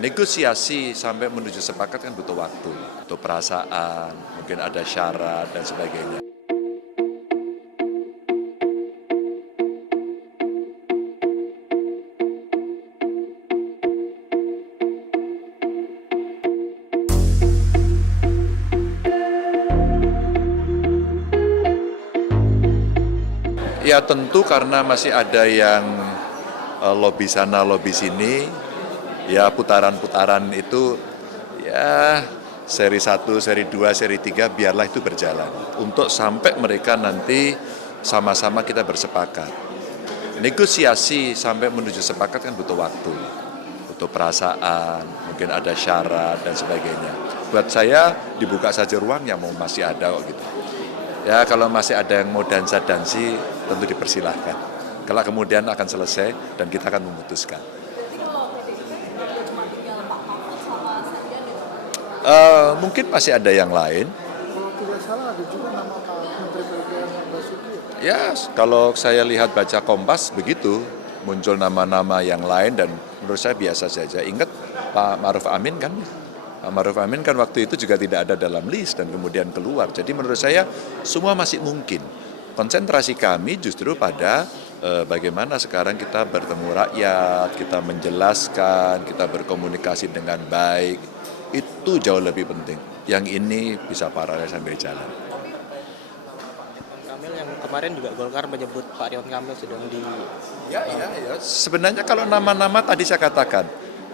Negosiasi sampai menuju sepakat kan butuh waktu, butuh perasaan, mungkin ada syarat dan sebagainya. Ya tentu karena masih ada yang lobby sana, lobby sini, ya putaran-putaran itu ya seri 1, seri 2, seri 3 biarlah itu berjalan. Untuk sampai mereka nanti sama-sama kita bersepakat. Negosiasi sampai menuju sepakat kan butuh waktu, butuh perasaan, mungkin ada syarat dan sebagainya. Buat saya dibuka saja ruangnya mau masih ada kok gitu. Ya kalau masih ada yang mau dansa-dansi tentu dipersilahkan. Kalau kemudian akan selesai dan kita akan memutuskan. Mungkin masih ada yang lain. Kalau tidak salah ada juga nama Pak Menteri PUPR Basuki. Ya kalau saya lihat baca Kompas begitu, muncul nama-nama yang lain dan menurut saya biasa saja. Ingat Pak Ma'ruf Amin kan? Pak Ma'ruf Amin kan waktu itu juga tidak ada dalam list dan kemudian keluar. Jadi menurut saya semua masih mungkin. Konsentrasi kami justru pada bagaimana sekarang kita bertemu rakyat, kita menjelaskan, kita berkomunikasi dengan baik. Itu jauh lebih penting. Yang ini bisa paralel sambil jalan. Kamil yang kemarin juga Golkar menyebut Pak Ridwan Kamil sedang di... Ya. Sebenarnya kalau nama-nama tadi saya katakan,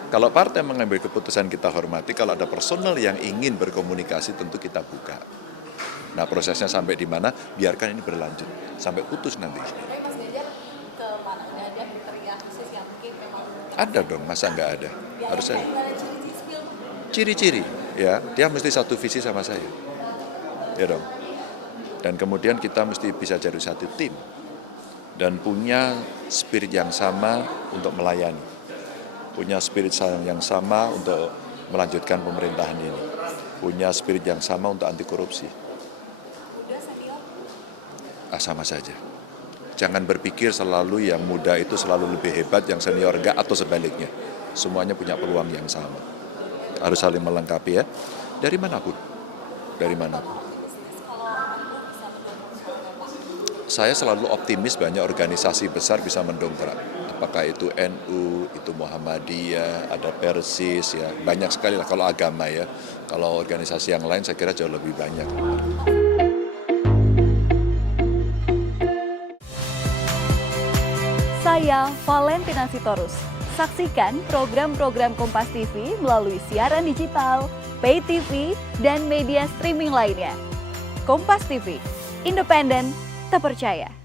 kalau partai mengambil keputusan kita hormati, kalau ada personel yang ingin berkomunikasi tentu kita buka. Nah prosesnya sampai di mana, biarkan ini berlanjut, sampai putus nanti. Tapi Mas Ganjar ke mana? Ada kriteria khusus yang mungkin memang... Ada dong, masa nggak ada? Harus ada. Ciri-ciri Ciri-ciri, ya dia mesti satu visi sama saya. Ya dong. Dan kemudian kita mesti bisa jadi satu tim. Dan punya spirit yang sama untuk melayani. Punya spirit yang sama untuk melanjutkan pemerintahan ini. Punya spirit yang sama untuk anti korupsi. muda senior? Sama saja. Jangan berpikir selalu yang muda itu selalu lebih hebat, yang senior enggak, atau sebaliknya. Semuanya punya peluang yang sama. Harus saling melengkapi ya. Dari manapun. Dari manapun. Saya selalu optimis banyak organisasi besar bisa mendongkrak. Apakah itu NU, itu Muhammadiyah, ada Persis, ya banyak sekali lah kalau agama ya. Kalau organisasi yang lain saya kira jauh lebih banyak. Saya Valentina Sitorus. Saksikan program-program Kompas TV melalui siaran digital, pay TV, dan media streaming lainnya. Kompas TV, independen, terpercaya.